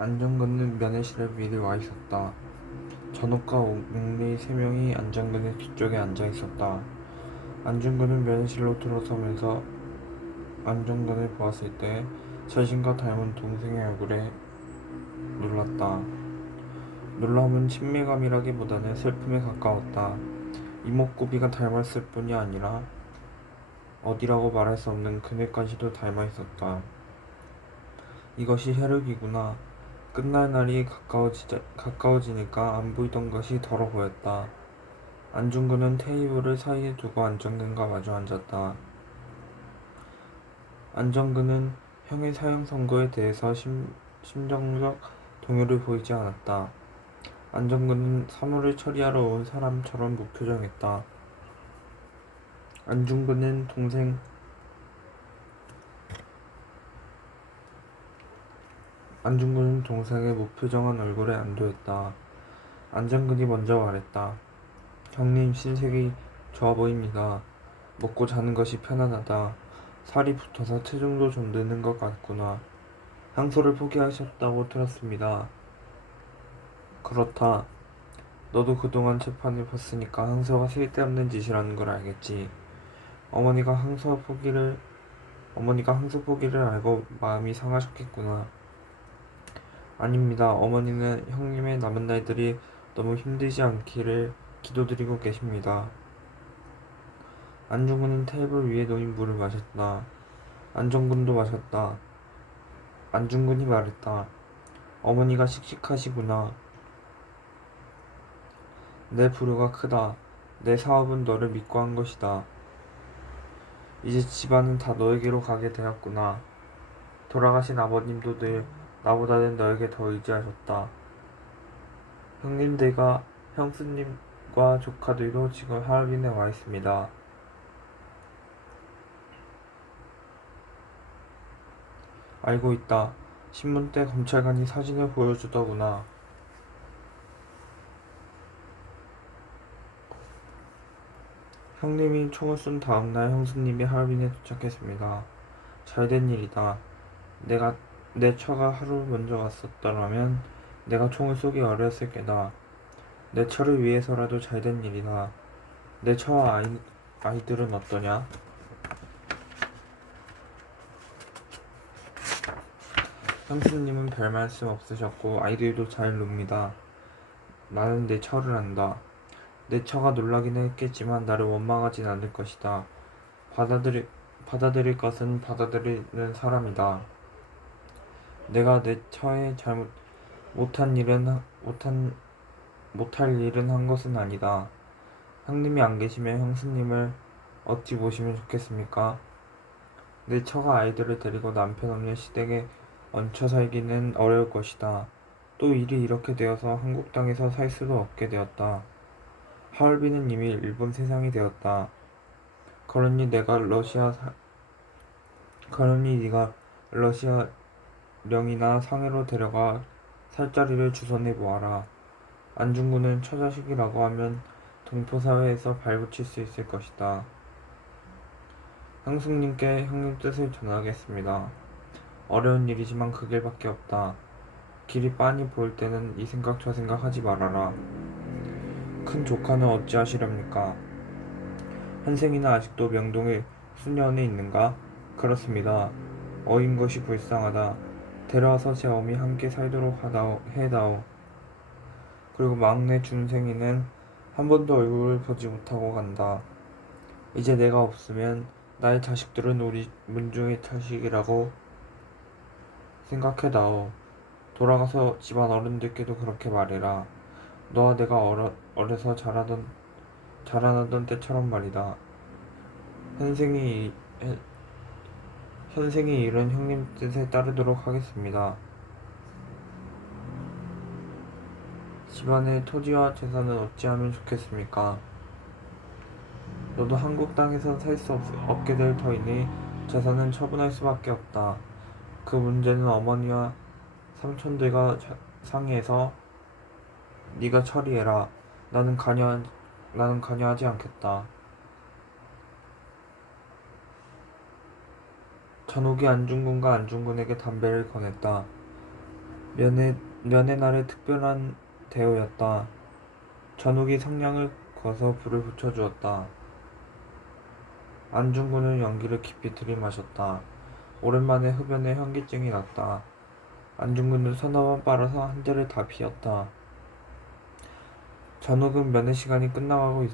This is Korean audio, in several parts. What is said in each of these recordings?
안정근은 면회실에 미리 와 있었다. 전옥과 옥리 세 명이 안정근의 뒤쪽에 앉아 있었다. 안중근은 면회실로 들어서면서 안정근을 보았을 때 자신과 닮은 동생의 얼굴에 놀랐다. 놀라움은 친밀감이라기보다는 슬픔에 가까웠다. 이목구비가 닮았을 뿐이 아니라 어디라고 말할 수 없는 그늘까지도 닮아 있었다. 이것이 혈육이구나. 끝날 날이 가까워지니까 안 보이던 것이 더러 보였다. 안중근은 테이블을 사이에 두고 안정근과 마주 앉았다. 안정근은 형의 사형 선고에 대해서 심정적 동요를 보이지 않았다. 안정근은 사물을 처리하러 온 사람처럼 무표정했다. 안중근은 동생의 무표정한 얼굴에 안도했다. 안정근이 먼저 말했다. 형님, 신색이 좋아 보입니다. 먹고 자는 것이 편안하다. 살이 붙어서 체중도 좀 느는 것 같구나. 향수를 포기하셨다고 들었습니다. 그렇다. 너도 그동안 재판을 봤으니까 항소가 쓸데없는 짓이라는 걸 알겠지. 어머니가 항소 포기를 알고 마음이 상하셨겠구나. 아닙니다. 어머니는 형님의 남은 날들이 너무 힘들지 않기를 기도드리고 계십니다. 안중근은 테이블 위에 놓인 물을 마셨다. 안정근도 마셨다. 안중근이 말했다. 어머니가 씩씩하시구나. 내 부류가 크다. 내 사업은 너를 믿고 한 것이다. 이제 집안은 다 너에게로 가게 되었구나. 돌아가신 아버님도 늘 나보다는 너에게 더 의지하셨다. 형수님과 조카들도 지금 하얼빈에 와 있습니다. 알고 있다. 신문 때 검찰관이 사진을 보여주더구나. 형님이 총을 쏜 다음날 형수님이 하얼빈에 도착했습니다. 잘된 일이다. 내 처가 하루 먼저 왔었더라면 내가 총을 쏘기 어려웠을 게다. 내 처를 위해서라도 잘된 일이다. 내 처와 아이들은 어떠냐? 형수님은 별 말씀 없으셨고 아이들도 잘 놉니다. 나는 내 처를 안다. 내 처가 놀라기는 했겠지만 나를 원망하진 않을 것이다. 받아들일 것은 받아들이는 사람이다. 내가 내 처에 못할 일은 한 것은 아니다. 형님이 안 계시면 형수님을 어찌 모시면 좋겠습니까? 내 처가 아이들을 데리고 남편 없는 시댁에 얹혀 살기는 어려울 것이다. 또 일이 이렇게 되어서 한국 땅에서 살 수도 없게 되었다. 하얼빈은 이미 일본 세상이 되었다. 그러니 네가 러시아 령이나 상해로 데려가 살자리를 주선해 보아라. 안중근은 처자식이라고 하면 동포사회에서 발붙일 수 있을 것이다. 형수님께 형님 뜻을 전하겠습니다. 어려운 일이지만 그 길밖에 없다. 길이 빤히 보일 때는 이 생각 저 생각 하지 말아라. 큰 조카는 어찌하시렵니까? 현생이나 아직도 명동의 수녀원에 있는가? 그렇습니다. 어인 것이 불쌍하다. 데려와서 제 어미 함께 살도록 해다오. 그리고 막내 준생이는 한 번도 얼굴을 보지 못하고 간다. 이제 내가 없으면 나의 자식들은 우리 문중의 자식이라고 생각해다오. 돌아가서 집안 어른들께도 그렇게 말해라. 너와 내가 어려서 자라나던 때처럼 말이다. 현생이 일은 형님 뜻에 따르도록 하겠습니다. 집안의 토지와 재산은 어찌하면 좋겠습니까? 너도 한국 땅에선 살 수 없게 될 터이니 재산은 처분할 수밖에 없다. 그 문제는 어머니와 삼촌들과 상의해서 네가 처리해라. 나는 관여하지 않겠다. 전옥이 안중근에게 담배를 권했다. 면회 날의 특별한 대우였다. 전욱이 성냥을 거서 불을 붙여주었다. 안중근은 연기를 깊이 들이마셨다. 오랜만에 흡연에 현기증이 났다. 안중근은 서너 번 빨아서 한 대를 다 피웠다. 전욱은 면회 시간이 끝나가고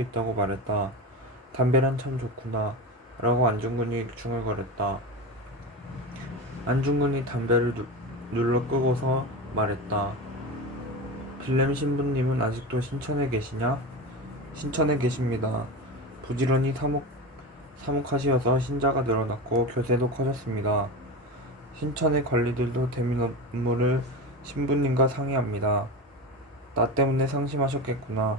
있다고 말했다. 담배란 참 좋구나 라고 안중근이 중얼거렸다. 안중근이 담배를 눌러 끄고서 말했다. 빌렘 신부님은 아직도 신천에 계시냐? 신천에 계십니다. 부지런히 사목하시어서 신자가 늘어났고 교세도 커졌습니다. 신천의 관리들도 대민 업무를 신부님과 상의합니다. 나 때문에 상심하셨겠구나.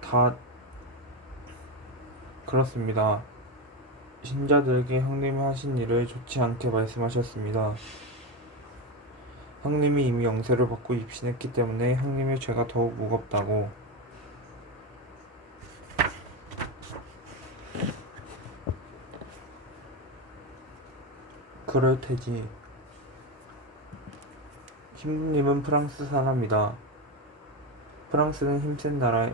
다 그렇습니다. 신자들에게 형님이 하신 일을 좋지 않게 말씀하셨습니다. 형님이 이미 영세를 받고 입신했기 때문에 형님의 죄가 더욱 무겁다고. 그럴 테지. 신부님은 프랑스 사람이다. 프랑스는 힘센 나라.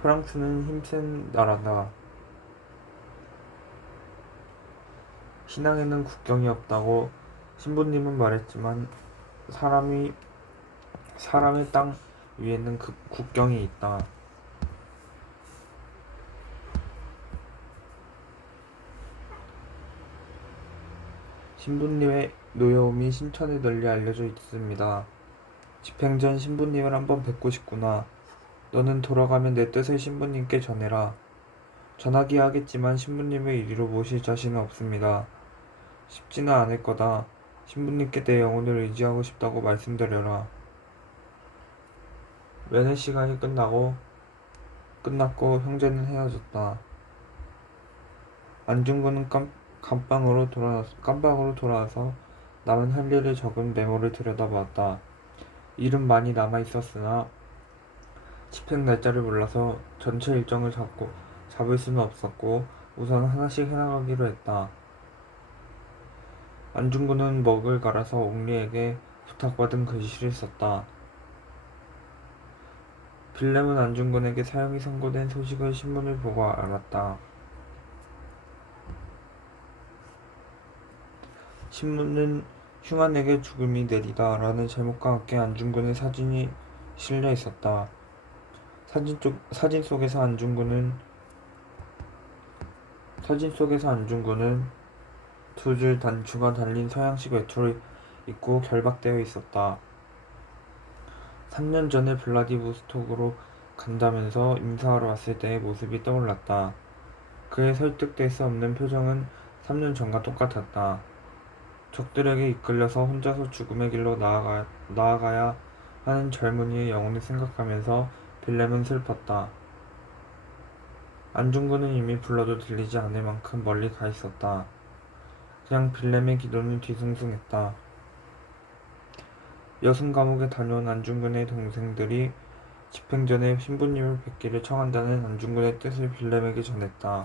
프랑스는 힘센 나라다. 신앙에는 국경이 없다고 신부님은 말했지만 사람의 땅 위에는 그 국경이 있다. 신부님의 노여움이 신천에 널리 알려져 있습니다. 집행 전 신부님을 한번 뵙고 싶구나. 너는 돌아가면 내 뜻을 신부님께 전해라. 전하기야 하겠지만 신부님을 이리로 모실 자신은 없습니다. 쉽지는 않을 거다. 신부님께 내 영혼을 의지하고 싶다고 말씀드려라. 면회 시간이 끝났고 형제는 헤어졌다. 안중근은 깜방으로 돌아와서 남은 할 일을 적은 메모를 들여다보았다. 일은 많이 남아있었으나 집행 날짜를 몰라서 전체 일정을 잡을 수는 없었고 우선 하나씩 해나가기로 했다. 안중근은 먹을 갈아서 옥리에게 부탁받은 글씨를 썼다. 빌렘은 안중근에게 사형이 선고된 소식을 신문을 보고 알았다. 신문은 흉한에게 죽음이 내리다 라는 제목과 함께 안중근의 사진이 실려 있었다. 사진 속에서 안중근은 두 줄 단추가 달린 서양식 외투를 입고 결박되어 있었다. 3년 전에 블라디보스톡으로 간다면서 인사하러 왔을 때의 모습이 떠올랐다. 그의 설득될 수 없는 표정은 3년 전과 똑같았다. 적들에게 이끌려서 혼자서 죽음의 길로 나아가야 하는 젊은이의 영혼을 생각하면서 빌렘은 슬펐다. 안중근은 이미 불러도 들리지 않을 만큼 멀리 가 있었다. 그냥 빌렘의 기도는 뒤숭숭했다. 여승 감옥에 다녀온 안중근의 동생들이 집행 전에 신부님을 뵙기를 청한다는 안중근의 뜻을 빌렘에게 전했다.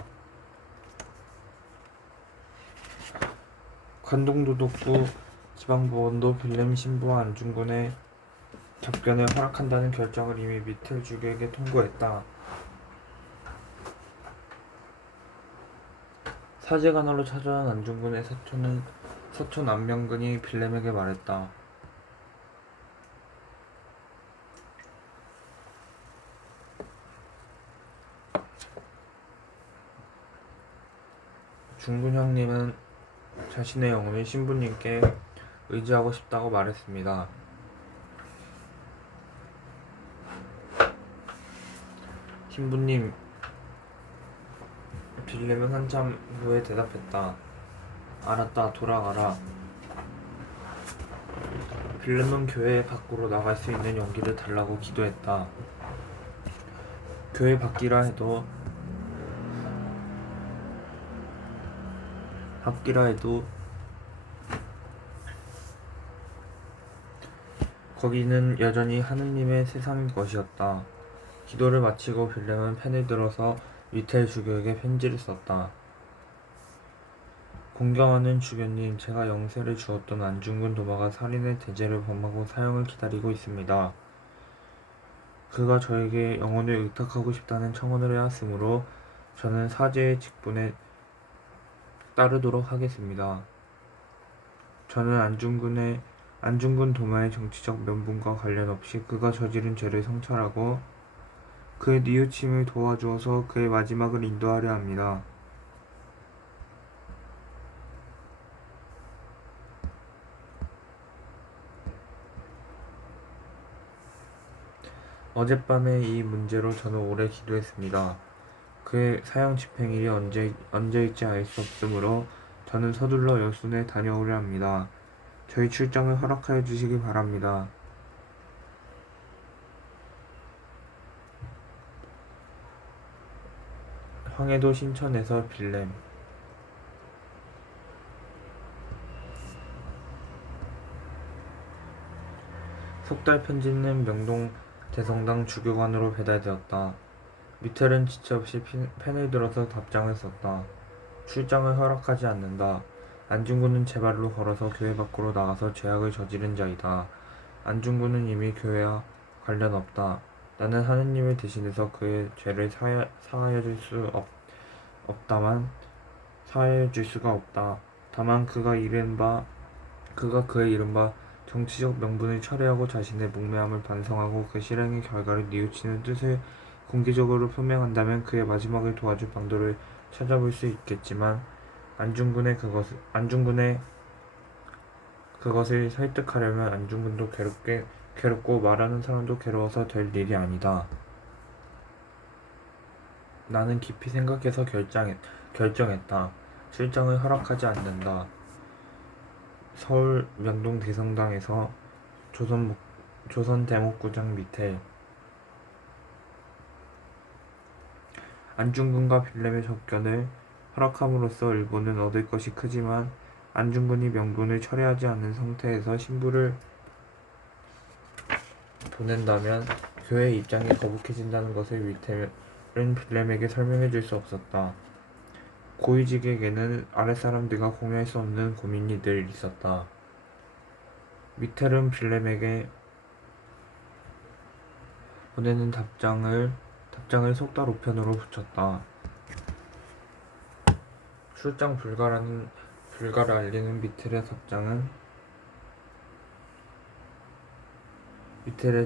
관동도독부 지방보원도 빌렘 신부와 안중근의 접견에 허락한다는 결정을 이미 미텔 주교에게 통보했다. 사제관으로 찾아온 안중근의 사촌 안명근이 빌렘에게 말했다. 중근 형님은 자신의 영혼을 신부님께 의지하고 싶다고 말했습니다. 신부님, 빌렘은 한참 후에 대답했다. 알았다, 돌아가라. 빌렘은 교회 밖으로 나갈 수 있는 용기를 달라고 기도했다. 교회 밖이라 해도 거기는 여전히 하느님의 세상인 것이었다. 기도를 마치고 빌렘은 펜을 들어서 미텔 주교에게 편지를 썼다. 공경하는 주교님, 제가 영세를 주었던 안중근 도마가 살인의 대죄를 범하고 사형을 기다리고 있습니다. 그가 저에게 영혼을 의탁하고 싶다는 청혼을 해왔으므로 저는 사제의 직분에 따르도록 하겠습니다. 저는 안중근 도마의 정치적 면분과 관련 없이 그가 저지른 죄를 성찰하고 그의 뉘우침을 도와주어서 그의 마지막을 인도하려 합니다. 어젯밤에 이 문제로 저는 오래 기도했습니다. 그의 사형 집행일이 언제일지 알 수 없으므로 저는 서둘러 여순에 다녀오려 합니다. 저희 출장을 허락하여 주시기 바랍니다. 황해도 신천에서 빌렘. 속달 편지는 명동 대성당 주교관으로 배달되었다. 미텔은 지체 없이 펜을 들어서 답장을 썼다. 출장을 허락하지 않는다. 안중근은 제 발로 걸어서 교회 밖으로 나가서 죄악을 저지른 자이다. 안중근은 이미 교회와 관련 없다. 나는 하느님을 대신해서 그의 죄를 사하여 줄 수가 없다. 다만 그가 그의 이른바 정치적 명분을 철회하고 자신의 문매함을 반성하고 그 실행의 결과를 뉘우치는 뜻을 공개적으로 표명한다면 그의 마지막을 도와줄 방도를 찾아볼 수 있겠지만 안중근의 그것을 설득하려면 안중근도 괴롭고 말하는 사람도 괴로워서 될 일이 아니다. 나는 깊이 생각해서 결정했다. 출장을 허락하지 않는다. 서울 명동 대성당에서 조선대목구장 밑에 안중근과 빌렘의 접견을 허락함으로써 일본은 얻을 것이 크지만 안중근이 명분을 철회하지 않은 상태에서 신부를 보낸다면 교회의 입장이 거북해진다는 것을 미텔은 빌렘에게 설명해 줄 수 없었다. 고위직에게는 아랫사람들과 공유할 수 없는 고민이 늘 있었다. 미텔은 빌렘에게 보내는 답장을 속달 우편으로 붙였다. 출장 불가를 알리는 미텔의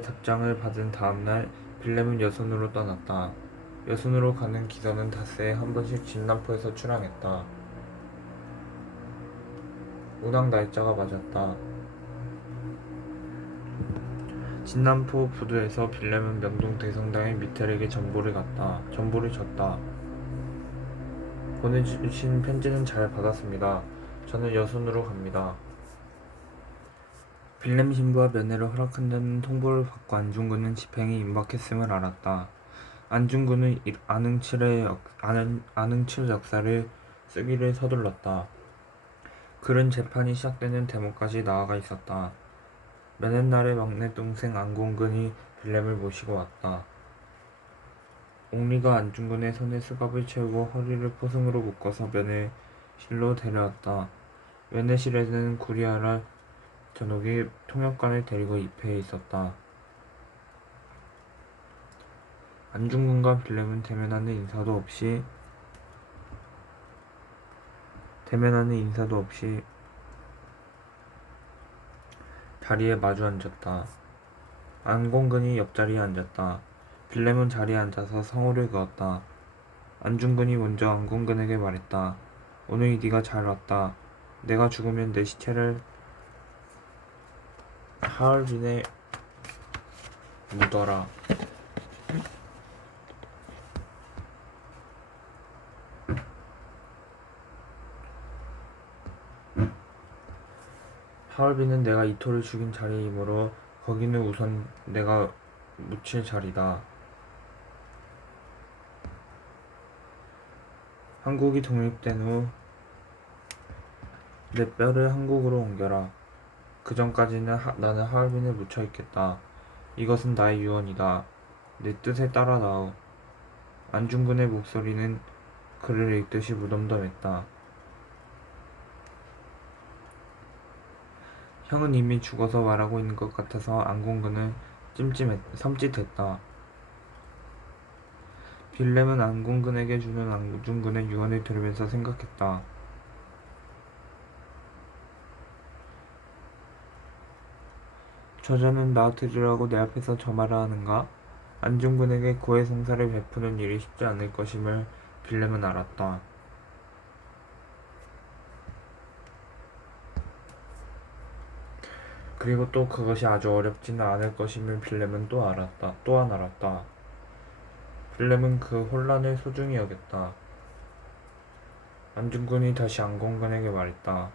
답장을 받은 다음날 빌렘은 여순으로 떠났다. 여순으로 가는 기선은 닷새에 한 번씩 진남포에서 출항했다. 운항 날짜가 맞았다. 진남포 부두에서 빌렘은 명동 대성당의 미텔에게 전보를 줬다. 보내주신 편지는 잘 받았습니다. 저는 여순으로 갑니다. 빌렘 신부와 면회를 허락한다는 통보를 받고 안중근은 집행이 임박했음을 알았다. 안중근은 안흥칠 역사를 쓰기를 서둘렀다. 그는 재판이 시작되는 대목까지 나아가 있었다. 면회날에 막내 동생 안공근이 빌렘을 모시고 왔다. 옥리가 안중근의 손에 수갑을 채우고 허리를 포승으로 묶어서 면회실로 데려왔다. 면회실에는 구리하라 전옥이 통역관을 데리고 입회해 있었다. 안중근과 빌렘은 대면하는 인사도 없이 자리에 마주 앉았다. 안공근이 옆자리에 앉았다. 빌렘은 자리에 앉아서 성호를 그었다. 안중근이 먼저 안공근에게 말했다. 오늘 네가 잘 왔다. 내가 죽으면 내 시체를 하얼빈에 묻어라. 하얼빈은 내가 이토를 죽인 자리이므로 거기는 우선 내가 묻힐 자리다. 한국이 독립된 후 내 뼈를 한국으로 옮겨라. 그 전까지는 나는 하얼빈에 묻혀 있겠다. 이것은 나의 유언이다. 내 뜻에 따라다오. 안중근의 목소리는 그를 읽듯이 무덤덤했다. 형은 이미 죽어서 말하고 있는 것 같아서 안중근은 섬찟했다. 빌렘은 안중근에게 주는 안중근의 유언을 들으면서 생각했다. 저자는 나 들으라고 내 앞에서 저 말을 하는가? 안중근에게 고해성사를 베푸는 일이 쉽지 않을 것임을 빌렘은 알았다. 그리고 또 그것이 아주 어렵지는 않을 것임을 빌렘은 또한 알았다. 빌렘은 그 혼란을 소중히 여겼다. 안중근이 다시 안중근에게 말했다.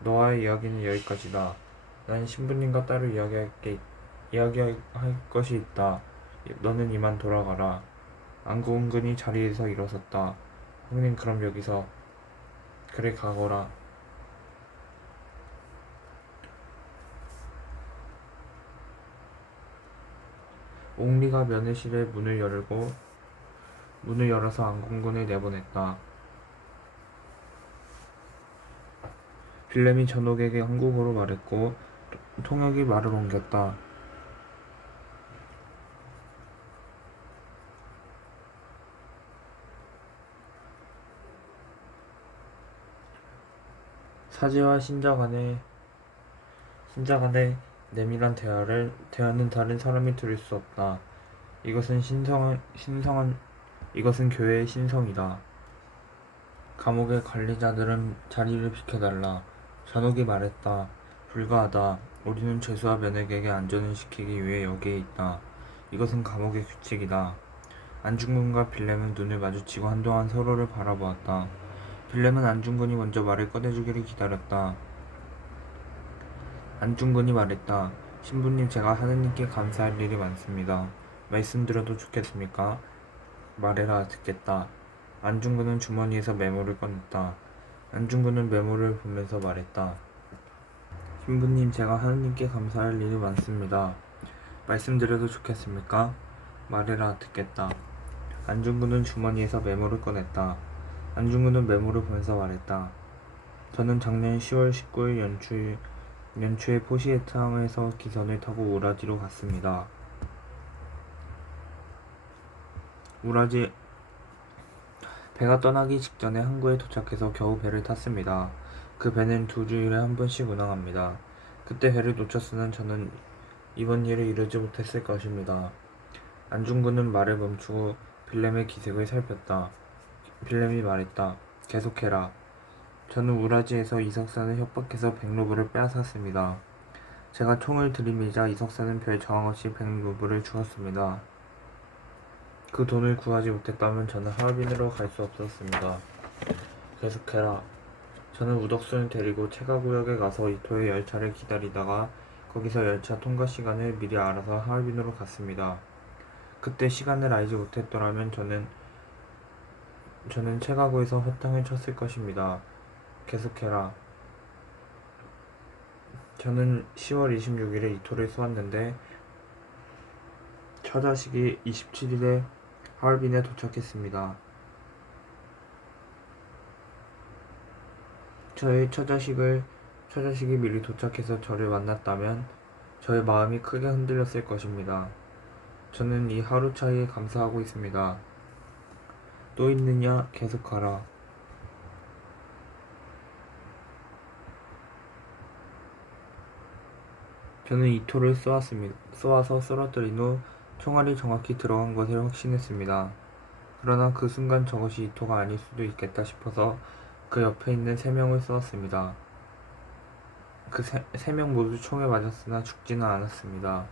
너와의 이야기는 여기까지다. 난 신부님과 따로 이야기할 것이 있다. 너는 이만 돌아가라. 안중근이 자리에서 일어섰다. 형님 그럼 여기서. 그래 가거라. 옥리가 면회실의 문을 열어서 안중근을 내보냈다. 빌렘이 전옥에게 한국어로 말했고 통역이 말을 옮겼다. 사제와 신자 간의 내밀한 대화는 다른 사람이 들을 수 없다. 이것은 교회의 신성이다. 감옥의 관리자들은 자리를 비켜달라. 전옥이 말했다. 불가하다. 우리는 죄수와 면회객의 안전을 지키기 위해 여기에 있다. 이것은 감옥의 규칙이다. 안중근과 빌렘은 눈을 마주치고 한동안 서로를 바라보았다. 빌렘은 안중근이 먼저 말을 꺼내주기를 기다렸다. 안중근이 말했다. 신부님 제가 하느님께 감사할 일이 많습니다. 말씀드려도 좋겠습니까? 말해라 듣겠다. 안중근은 주머니에서 메모를 꺼냈다. 안중근은 메모를 보면서 말했다. 신부님 제가 하느님께 감사할 일이 많습니다. 말씀드려도 좋겠습니까? 말해라 듣겠다. 안중근은 주머니에서 메모를 꺼냈다. 안중근은 메모를 보면서 말했다. 저는 작년 10월 19일 연초에 포시에탕에서 기선을 타고 우라지로 갔습니다. 배가 떠나기 직전에 항구에 도착해서 겨우 배를 탔습니다. 그 배는 2주일에 한 번씩 운항합니다. 그때 배를 놓쳤으면 저는 이번 일을 이루지 못했을 것입니다. 안중근은 말을 멈추고 빌렘의 기색을 살폈다. 빌렘이 말했다. 계속해라. 저는 우라지에서 이석산을 협박해서 100루블을 빼앗았습니다. 제가 총을 들이밀자 이석산은 별 저항 없이 100루블을 주었습니다. 그 돈을 구하지 못했다면 저는 하얼빈으로 갈 수 없었습니다. 계속해라. 저는 우덕순을 데리고 체가구역에 가서 이토의 열차를 기다리다가 거기서 열차 통과 시간을 미리 알아서 하얼빈으로 갔습니다. 그때 시간을 알지 못했더라면 저는 체가구에서 허탕을 쳤을 것입니다. 계속해라. 저는 10월 26일에 이토를 쏘았는데 처자식이 27일에 하얼빈에 도착했습니다. 저의 처자식이 미리 도착해서 저를 만났다면 저의 마음이 크게 흔들렸을 것입니다. 저는 이 하루 차이에 감사하고 있습니다. 또 있느냐? 계속하라. 저는 이토를 쏘아서 쓰러뜨린 후 총알이 정확히 들어간 것을 확신했습니다. 그러나 그 순간 저것이 이토가 아닐 수도 있겠다 싶어서 그 옆에 있는 3명을 쏘았습니다. 그 3명 모두 총에 맞았으나 죽지는 않았습니다.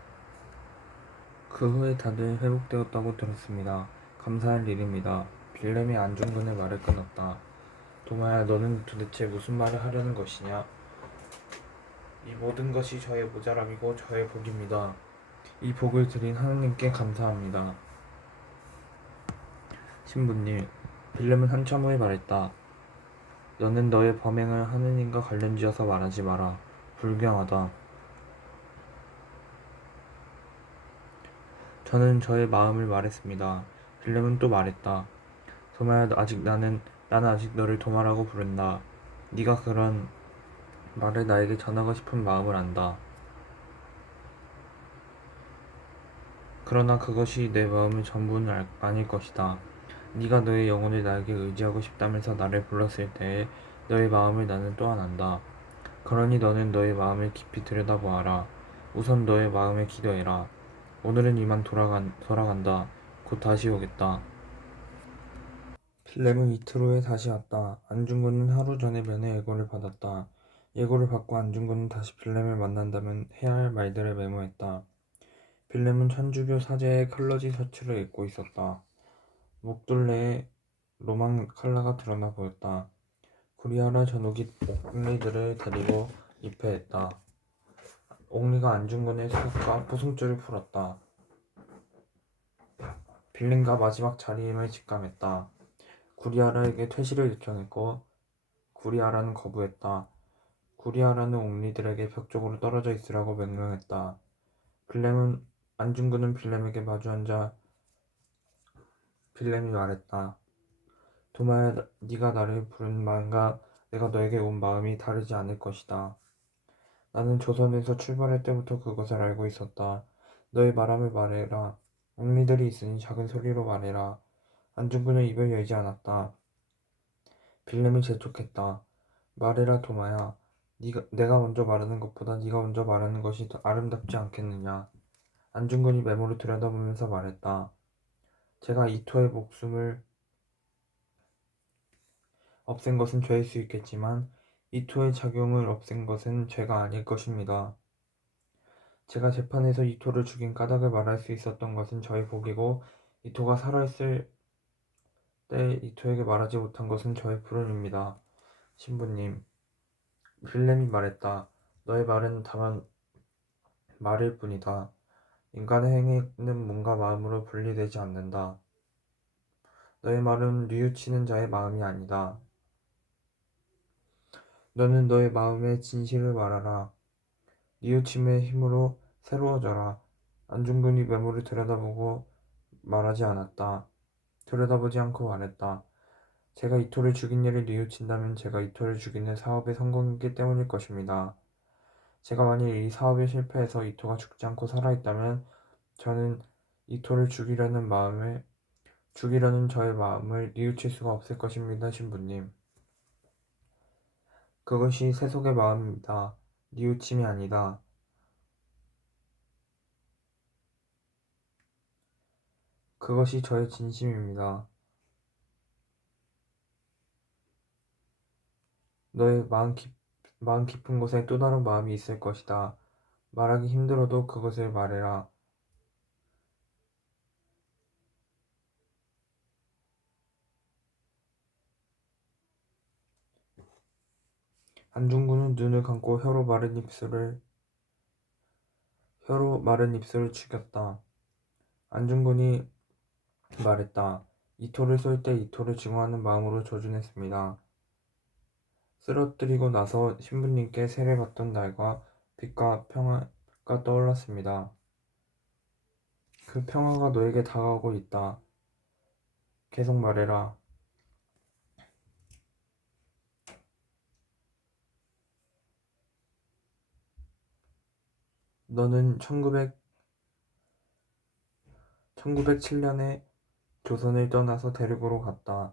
그 후에 다들 회복되었다고 들었습니다. 감사할 일입니다. 빌렘이 안중근의 말을 끊었다. 도마야, 너는 도대체 무슨 말을 하려는 것이냐? 이 모든 것이 저의 모자람이고 저의 복입니다. 이 복을 드린 하느님께 감사합니다. 신부님, 빌렘은 한참 후에 말했다. 너는 너의 범행을 하느님과 관련지어서 말하지 마라. 불경하다. 저는 저의 마음을 말했습니다. 빌렘은 또 말했다. 도마야, 나는 아직 너를 도마라고 부른다. 네가 그런 말을 나에게 전하고 싶은 마음을 안다. 그러나 그것이 내 마음의 전부는 아닐 것이다. 네가 너의 영혼을 나에게 의지하고 싶다면서 나를 불렀을 때에 너의 마음을 나는 또한 안다. 그러니 너는 너의 마음을 깊이 들여다보아라. 우선 너의 마음에 기도해라. 오늘은 이만 돌아간다. 곧 다시 오겠다. 필름은 이틀 후에 다시 왔다. 안중근은 하루 전에 면회 예고를 받았다. 예고를 받고 안중근은 다시 필름을 만난다면 해야 할 말들을 메모했다. 필름은 천주교 사제의 클러지 셔츠를 입고 있었다. 목둘레에 로망 컬러가 드러나 보였다. 구리하라 전우기 옥리들을 데리고 입회했다. 옥리가 안중근의 수갑과 포승줄을 풀었다. 빌림과 마지막 자리임을 직감했다. 구리하라에게 퇴실을 요청했고 구리하라는 거부했다. 구리하라는 옥리들에게 벽 쪽으로 떨어져 있으라고 명령했다. 안중근은 빌렘에게 마주 앉아 빌렘이 말했다. 도마야, 네가 나를 부른 마음과 내가 너에게 온 마음이 다르지 않을 것이다. 나는 조선에서 출발할 때부터 그것을 알고 있었다. 너의 바람을 말해라. 옥리들이 있으니 작은 소리로 말해라. 안중근은 입을 열지 않았다. 빌렘이 재촉했다. 말해라 도마야. 내가 먼저 말하는 것보다 네가 먼저 말하는 것이 더 아름답지 않겠느냐. 안중근이 메모를 들여다보면서 말했다. 제가 이토의 목숨을 없앤 것은 죄일 수 있겠지만 이토의 작용을 없앤 것은 죄가 아닐 것입니다. 제가 재판에서 이토를 죽인 까닭을 말할 수 있었던 것은 저의 복이고 이토가 살아있을 때 이토에게 말하지 못한 것은 저의 불운입니다. 신부님, 빌렘이 말했다. 너의 말은 다만 말일 뿐이다. 인간의 행위는 몸과 마음으로 분리되지 않는다. 너의 말은 뉘우치는 자의 마음이 아니다. 너는 너의 마음의 진실을 말하라. 뉘우침의 힘으로 새로워져라. 안중근이 메모를 들여다보고 말하지 않았다. 들여다보지 않고 말했다. 제가 이토를 죽인 일을 뉘우친다면 제가 이토를 죽이는 사업에 성공했기 때문일 것입니다. 제가 만일 이 사업에 실패해서 이토가 죽지 않고 살아있다면 저는 이토를 죽이려는 저의 마음을 뉘우칠 수가 없을 것입니다, 신부님. 그것이 세속의 마음입니다. 뉘우침이 아니다. 그것이 저의 진심입니다. 너의 마음 깊은 곳에 또 다른 마음이 있을 것이다. 말하기 힘들어도 그것을 말해라. 안중근은 눈을 감고 혀로 마른 입술을 죽였다. 안중근이 말했다. 이토를 쏠 때 이토를 증오하는 마음으로 조준했습니다. 쓰러뜨리고 나서 신부님께 세례받던 날과 빛과 평화가 떠올랐습니다. 그 평화가 너에게 다가오고 있다. 계속 말해라. 너는 1907년에 조선을 떠나서 대륙으로 갔다.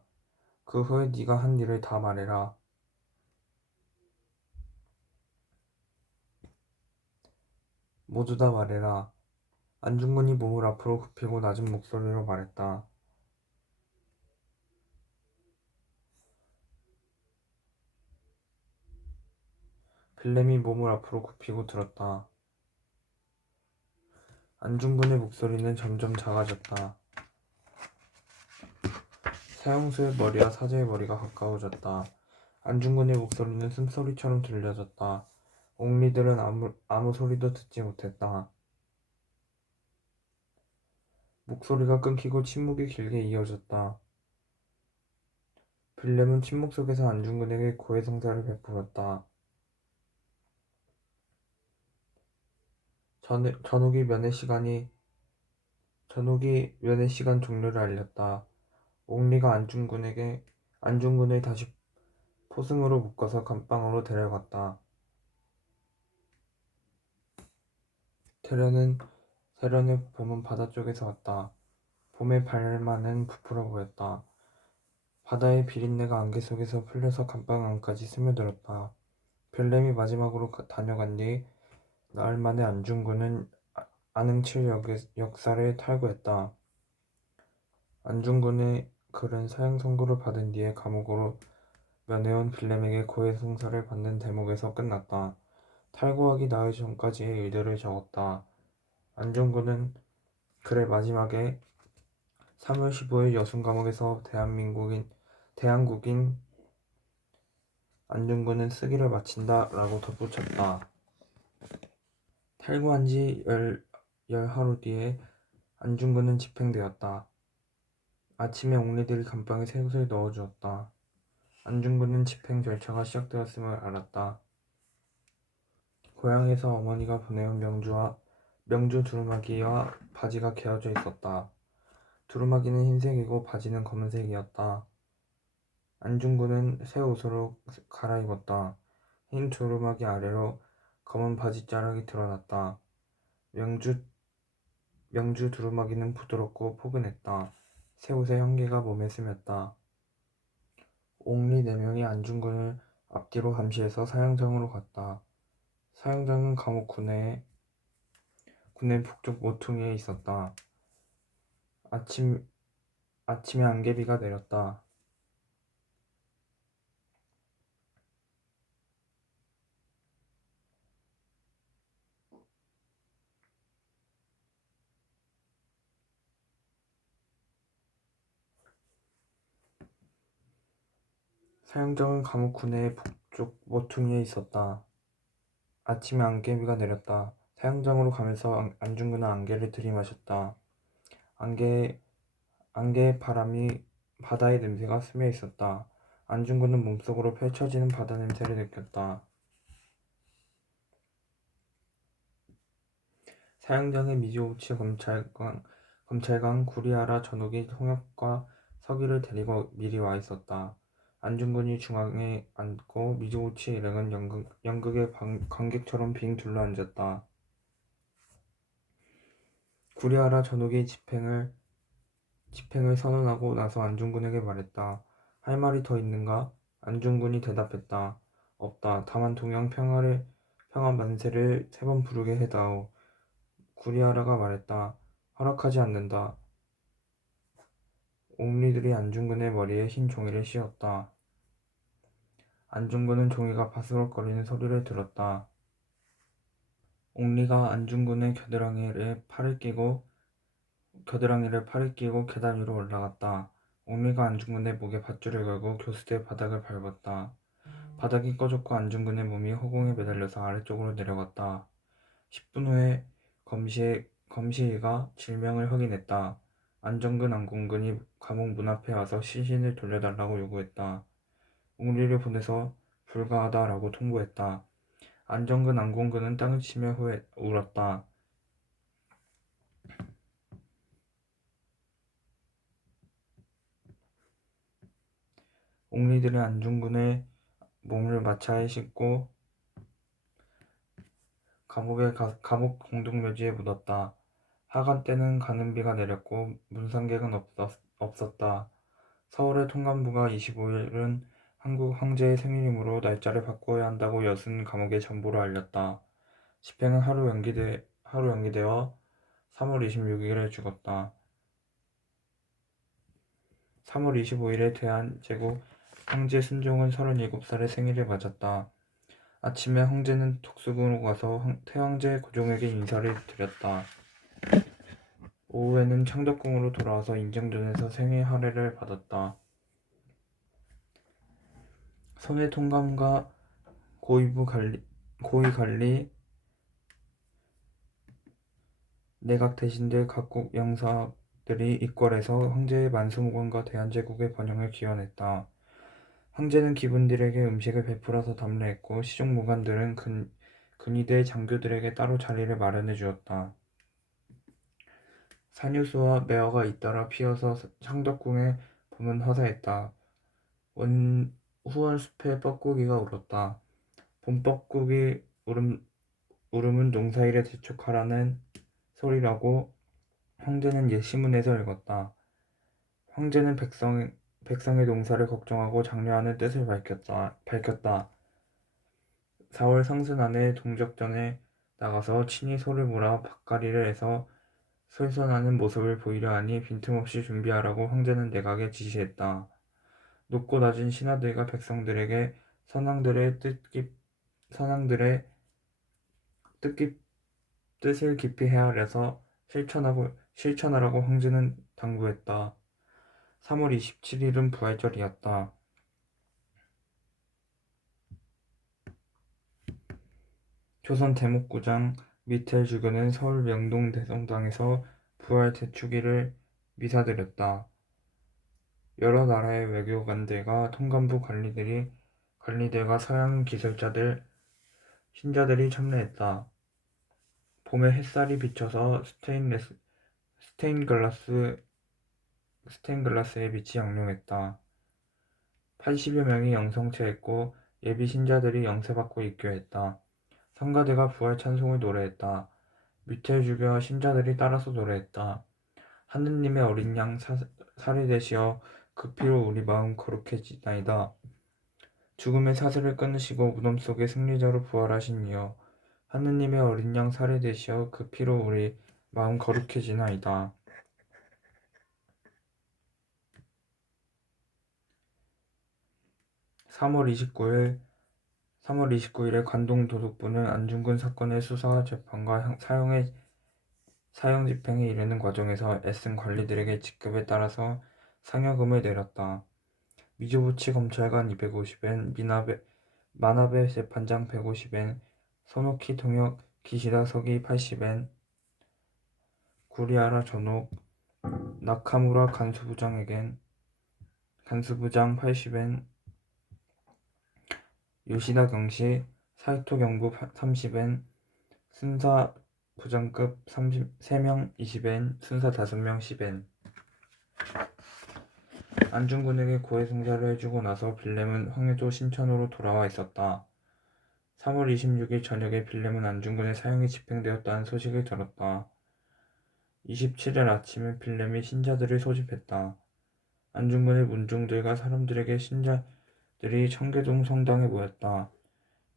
그 후에 네가 한 일을 다 말해라. 모두 다 말해라. 안중근이 몸을 앞으로 굽히고 낮은 목소리로 말했다. 빌렘이 몸을 앞으로 굽히고 들었다. 안중근의 목소리는 점점 작아졌다. 사형수의 머리와 사제의 머리가 가까워졌다. 안중근의 목소리는 숨소리처럼 들려졌다. 옥리들은 아무 소리도 듣지 못했다. 목소리가 끊기고 침묵이 길게 이어졌다. 빌렘은 침묵 속에서 안중근에게 고해성사를 베풀었다. 전욱이 면회 시간이 전옥이 면회 시간 종료를 알렸다. 옥리가 안중근을 다시 포승으로 묶어서 감방으로 데려갔다. 세련의 봄은 바다 쪽에서 왔다. 봄의 발만은 부풀어 보였다. 바다의 비린내가 안개 속에서 풀려서 감방 안까지 스며들었다. 별내미 마지막으로 다녀간 뒤 나흘 만에 안중근은 안흥칠 역사를 탈구했다. 안중근의 글은 사형 선고를 받은 뒤에 감옥으로 면회온 빌렘에게 고해성사를 받는 대목에서 끝났다. 탈구하기 나흘 전까지의 일들을 적었다. 안중근은 글의 마지막에 3월 15일 여순감옥에서 대한국인 안중근은 쓰기를 마친다 라고 덧붙였다. 탈구한 지 열하루 뒤에 안중근은 집행되었다. 아침에 옥리들이 감방에 새옷을 넣어주었다. 안중근은 집행 절차가 시작되었음을 알았다. 고향에서 어머니가 보내온 명주 두루마기와 바지가 개어져 있었다. 두루마기는 흰색이고 바지는 검은색이었다. 안중근은 새 옷으로 갈아입었다. 흰 두루마기 아래로 검은 바지자락이 드러났다. 명주 두루마기는 부드럽고 포근했다. 새 옷의 향기가 몸에 스쳤다. 옥리 4명이 안중근을 앞뒤로 감시해서 사형장으로 갔다. 사형장은 감옥 군내 북쪽 모퉁이에 있었다. 아침에 안개비가 내렸다. 사형장은 감옥 군내 북쪽 모퉁이에 있었다. 아침에 안개비가 내렸다. 사형장으로 가면서 안중근은 안개를 들이마셨다. 안개의 바람이 바다의 냄새가 스며 있었다. 안중근은 몸속으로 펼쳐지는 바다 냄새를 느꼈다. 사형장에 미즈오치 검찰관 구리하라 전옥이 홍역과 서기를 데리고 미리 와 있었다. 안중근이 중앙에 앉고 미즈오치 일행은 연극의 관객처럼 빙 둘러앉았다. 구리하라 전옥이 집행을 선언하고 나서 안중근에게 말했다. 할 말이 더 있는가? 안중근이 대답했다. 없다. 다만 동양 평화 만세를 3번 부르게 해다오. 구리하라가 말했다. 허락하지 않는다. 옥리들이 안중근의 머리에 흰 종이를 씌웠다. 안중근은 종이가 바스럭거리는 소리를 들었다. 옥리가 안중근의 겨드랑이를 팔을 끼고 계단 위로 올라갔다. 옥리가 안중근의 목에 밧줄을 걸고 교수대 바닥을 밟았다. 바닥이 꺼졌고 안중근의 몸이 허공에 매달려서 아래쪽으로 내려갔다. 10분 후에 검시이가 질명을 확인했다. 안중근이 감옥 문 앞에 와서 시신을 돌려달라고 요구했다. 옥리를 보내서 불가하다라고 통보했다. 안중근은 땅을 치며 울었다. 옥리들은 안중근의 몸을 마차에 싣고 감옥 공동묘지에 묻었다. 하간 때는 가는 비가 내렸고 문상객은 없었다. 서울의 통감부가 25일은 한국 황제의 생일이므로 날짜를 바꿔야 한다고 여순 감옥에 전보를 알렸다. 집행은 하루 연기되어 3월 26일에 죽었다. 3월 25일에 대한제국 황제 순종은 37살의 생일을 맞았다. 아침에 황제는 독수궁으로 가서 태황제 고종에게 인사를 드렸다. 오후에는 창덕궁으로 돌아와서 인정전에서 생일 할애를 받았다. 선외 통감과 고위 관리, 내각 대신들 각국 영사들이 입궐해서 황제의 만수무강과 대한제국의 번영을 기원했다. 황제는 기분들에게 음식을 베풀어서 답례했고 시종무관들은 근위대 장교들에게 따로 자리를 마련해 주었다. 산유수와 매화가 잇따라 피어서 창덕궁의 봄은 화사했다. 후원 숲에 뻐꾸기가 울었다. 봄 뻐꾸기 울음은 농사일에 재촉하라는 소리라고 황제는 옛 시문에서 읽었다. 황제는 백성의 농사를 걱정하고 장려하는 뜻을 밝혔다. 4월 상순안에 동적전에 나가서 친히 소를 몰아 밭갈이를 해서 솔선하는 모습을 보이려 하니 빈틈없이 준비하라고 황제는 내각에 지시했다. 높고 낮은 신하들과 백성들에게 선왕들의 뜻을 깊이 헤아려서 실천하라고 황제는 당부했다. 3월 27일은 부활절이었다. 조선 대목구장 미텔주교는 서울 명동 대성당에서 부활 대축일을 미사드렸다. 여러 나라의 외교관들과 통감부 관리들과 서양 기술자들, 신자들이 참여했다. 봄에 햇살이 비쳐서 스테인글라스의 빛이 양룡했다. 80여 명이 영성체했고 예비 신자들이 영세받고 입교했다. 성가대가 부활 찬송을 노래했다. 미텔주교와 신자들이 따라서 노래했다. 하느님의 어린 양 살해되시어 그 피로 우리 마음 거룩해지나이다. 죽음의 사슬을 끊으시고 무덤 속에 승리자로 부활하신 이여 하느님의 어린 양 살해되시어 그 피로 우리 마음 거룩해지나이다. 3월 29일에 관동도독부는 안중근 사건의 수사와 재판과 사형 집행에 이르는 과정에서 애쓴 관리들에게 직급에 따라서 상여금을 내렸다. 미조부치 검찰관 250엔, 마나베 재판장 150엔, 손오키 통역 기시다 서기 80엔, 구리하라 전옥, 나카무라 간수부장 80엔, 요시다 경시, 사이토 경부 30엔, 순사 부장급 3명 20엔, 순사 5명 10엔. 안중근에게 고해성사를 해주고 나서 빌렘은 황해도 신천으로 돌아와 있었다. 3월 26일 저녁에 빌렘은 안중근의 사형이 집행되었다는 소식을 들었다. 27일 아침에 빌렘이 신자들을 소집했다. 안중근의 문중들과 사람들에게 신자들이 청계동 성당에 모였다.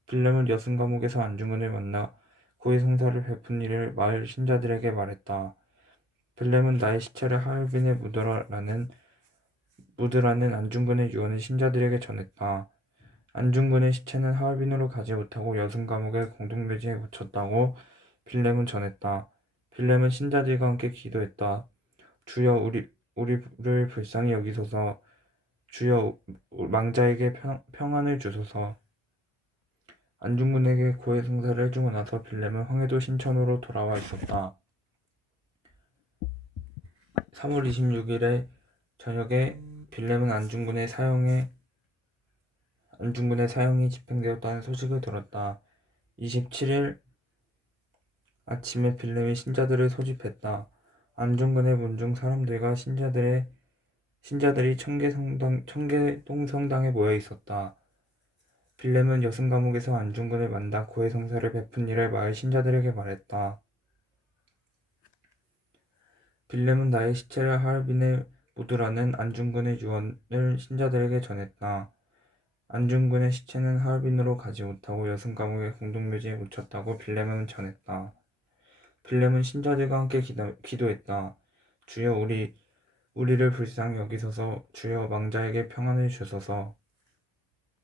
빌렘은 여승감옥에서 안중근을 만나 고해성사를 베푼 일을 마을 신자들에게 말했다. 빌렘은 나의 시체를 하얼빈에 묻으라는 안중근의 유언을 신자들에게 전했다. 안중근의 시체는 하얼빈으로 가지 못하고 여승감옥의 공동묘지에 묻혔다고 빌렘은 전했다. 빌렘은 신자들과 함께 기도했다. 주여 우리를 불쌍히 여기소서. 주여 망자에게 평안을 주소서. 안중근에게 고해성사를 해주고 나서 빌렘은 황해도 신천으로 돌아와 있었다. 3월 26일에 저녁에 빌렘은 안중근의 사형이 집행되었다는 소식을 들었다. 27일 아침에 빌렘이 신자들을 소집했다. 안중근의 문중 사람들과 신자들이 청계동 성당에 모여 있었다. 빌렘은 여승감옥에서 안중근을 만나 고해성사를 베푼 일을 마을 신자들에게 말했다. 빌렘은 나의 시체를 하얼빈에 묻으라는 안중근의 유언을 신자들에게 전했다. 안중근의 시체는 하얼빈으로 가지 못하고 여승감옥의 공동묘지에 묻혔다고 빌렘은 전했다. 빌렘은 신자들과 함께 기도했다. 주여 우리를 불쌍히 여기소서. 주여 망자에게 평안을 주소서.